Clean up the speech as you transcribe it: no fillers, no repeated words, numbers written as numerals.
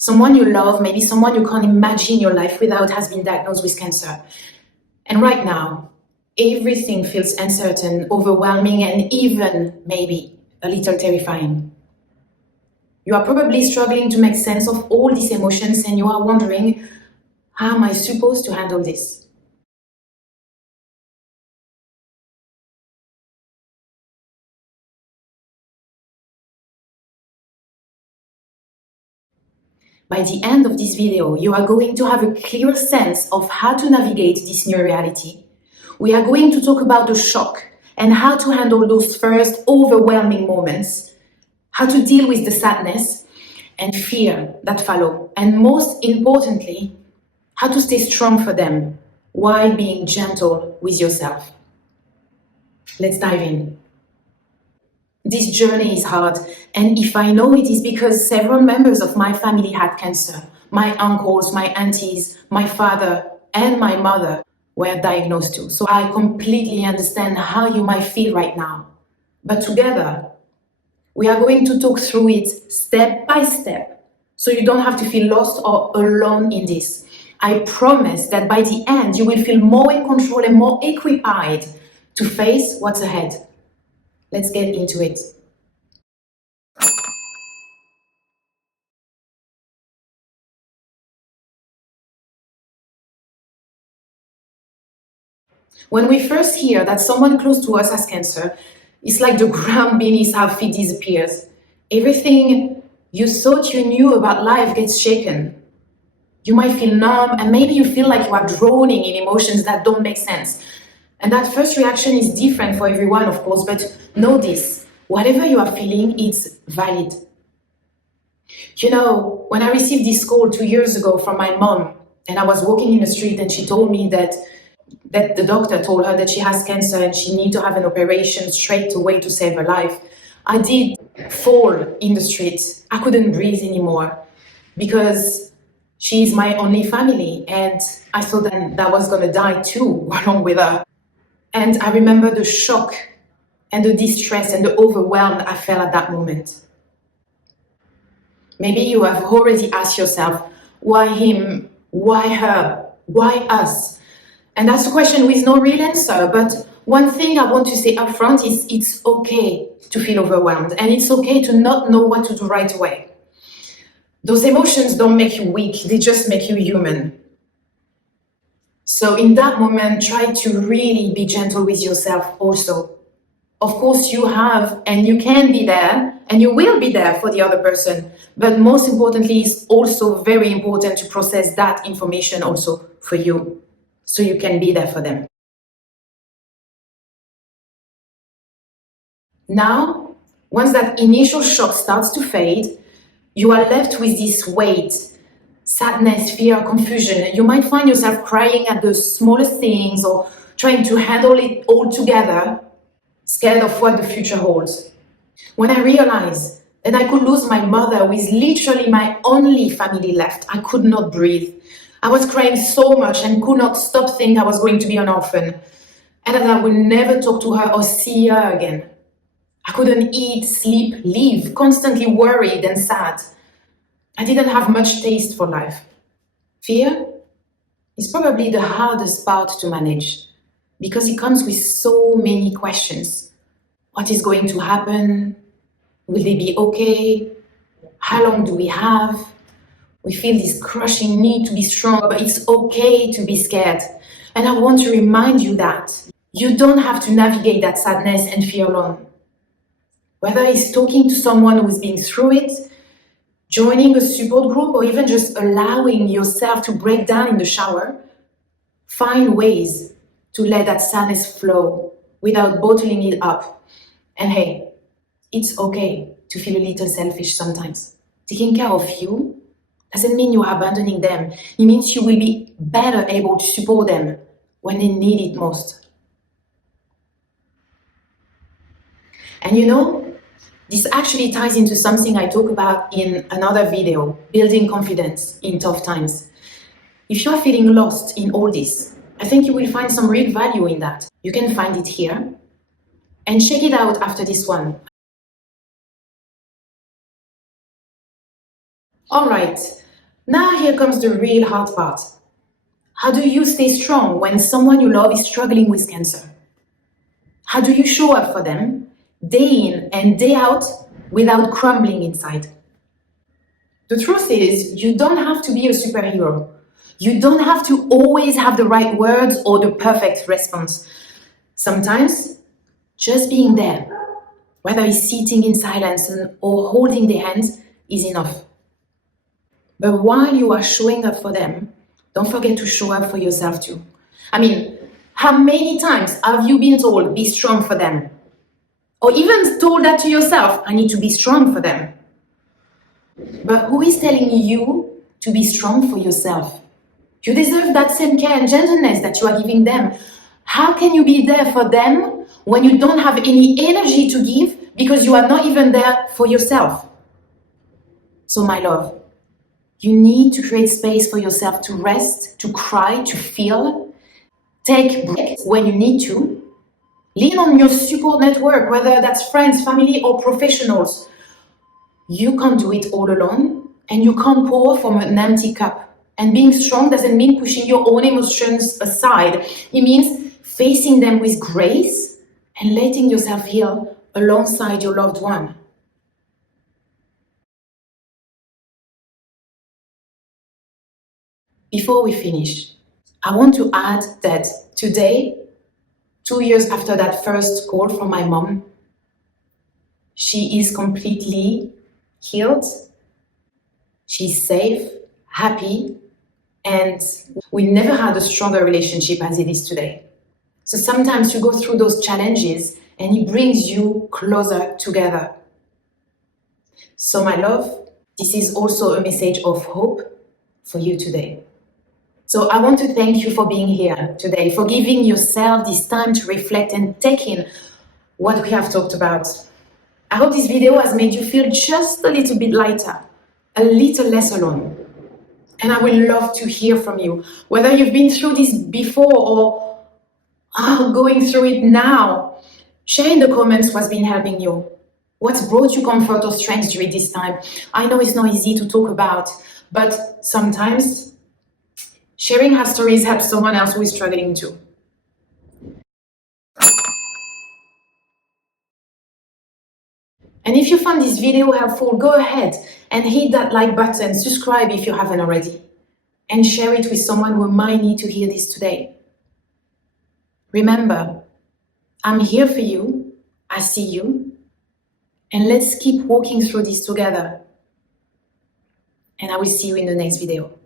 Someone you love, maybe someone you can't imagine your life without, has been diagnosed with cancer. And right now, everything feels uncertain, overwhelming, and even maybe a little terrifying. You are probably struggling to make sense of all these emotions, and you are wondering, how am I supposed to handle this? By the end of this video, you are going to have a clear sense of how to navigate this new reality. We are going to talk about the shock and how to handle those first overwhelming moments, how to deal with the sadness and fear that follow, and most importantly, how to stay strong for them while being gentle with yourself. Let's dive in. This journey is hard, and if I know it is because several members of my family had cancer. My uncles, my aunties, my father, and my mother were diagnosed too. So I completely understand how you might feel right now. But together, we are going to talk through it step by step, so you don't have to feel lost or alone in this. I promise that by the end, you will feel more in control and more equipped to face what's ahead. Let's get into it. When we first hear that someone close to us has cancer, it's like the ground beneath our feet disappears. Everything you thought you knew about life gets shaken. You might feel numb, and maybe you feel like you are drowning in emotions that don't make sense. And that first reaction is different for everyone, of course, but know this: whatever you are feeling, it's valid. You know, when I received this call 2 years ago from my mom, and I was walking in the street and she told me that the doctor told her that she has cancer and she needs to have an operation straight away to save her life, I did fall in the street. I couldn't breathe anymore because she is my only family, and I thought that I was going to die too along with her. And I remember the shock and the distress and the overwhelm I felt at that moment. Maybe you have already asked yourself, why him? Why her? Why us? And that's a question with no real answer. But one thing I want to say up front is it's okay to feel overwhelmed, and it's okay to not know what to do right away. Those emotions don't make you weak, they just make you human. So in that moment, try to really be gentle with yourself also. Of course, you have and you can be there and you will be there for the other person. But most importantly, it's also very important to process that information also for you, so you can be there for them. Now, once that initial shock starts to fade, you are left with this weight, sadness, fear, confusion. You might find yourself crying at the smallest things or trying to handle it all together, scared of what the future holds. When I realized that I could lose my mother with literally my only family left, I could not breathe. I was crying so much and could not stop thinking I was going to be an orphan, and that I would never talk to her or see her again. I couldn't eat, sleep, live, constantly worried and sad. I didn't have much taste for life. Fear is probably the hardest part to manage because it comes with so many questions. What is going to happen? Will they be okay? How long do we have? We feel this crushing need to be strong, but it's okay to be scared. And I want to remind you that you don't have to navigate that sadness and fear alone. Whether it's talking to someone who's been through it, joining a support group, or even just allowing yourself to break down in the shower, find ways to let that sadness flow without bottling it up. And hey, it's okay to feel a little selfish sometimes. Taking care of you doesn't mean you're abandoning them. It means you will be better able to support them when they need it most. And you know, this actually ties into something I talk about in another video, building confidence in tough times. If you are feeling lost in all this, I think you will find some real value in that. You can find it here and check it out after this one. All right, Now here comes the real hard part. How do you stay strong when someone you love is struggling with cancer? How do you show up for them day in and day out without crumbling inside? The truth is, you don't have to be a superhero. You don't have to always have the right words or the perfect response. Sometimes, just being there, whether it's sitting in silence or holding their hands, is enough. But while you are showing up for them, don't forget to show up for yourself too. I mean, how many times have you been told, be strong for them? Or even told that to yourself, I need to be strong for them. But who is telling you to be strong for yourself? You deserve that same care and gentleness that you are giving them. How can you be there for them when you don't have any energy to give because you are not even there for yourself? So my love, you need to create space for yourself to rest, to cry, to feel. Take breaks when you need to. Lean on your support network, whether that's friends, family, or professionals. You can't do it all alone, and you can't pour from an empty cup. And being strong doesn't mean pushing your own emotions aside. It means facing them with grace and letting yourself heal alongside your loved one. Before we finish, I want to add that today, 2 years after that first call from my mom, she is completely healed. She's safe, happy, and we never had a stronger relationship as it is today. So sometimes you go through those challenges and it brings you closer together. So my love, this is also a message of hope for you today. So I want to thank you for being here today, for giving yourself this time to reflect and take in what we have talked about. I hope this video has made you feel just a little bit lighter, a little less alone. And I would love to hear from you, whether you've been through this before or going through it now. Share in the comments what's been helping you, what's brought you comfort or strength during this time. I know it's not easy to talk about, but sometimes sharing our stories helps someone else who is struggling too. And if you found this video helpful, go ahead and hit that like button, subscribe if you haven't already, and share it with someone who might need to hear this today. Remember, I'm here for you, I see you, and let's keep walking through this together. And I will see you in the next video.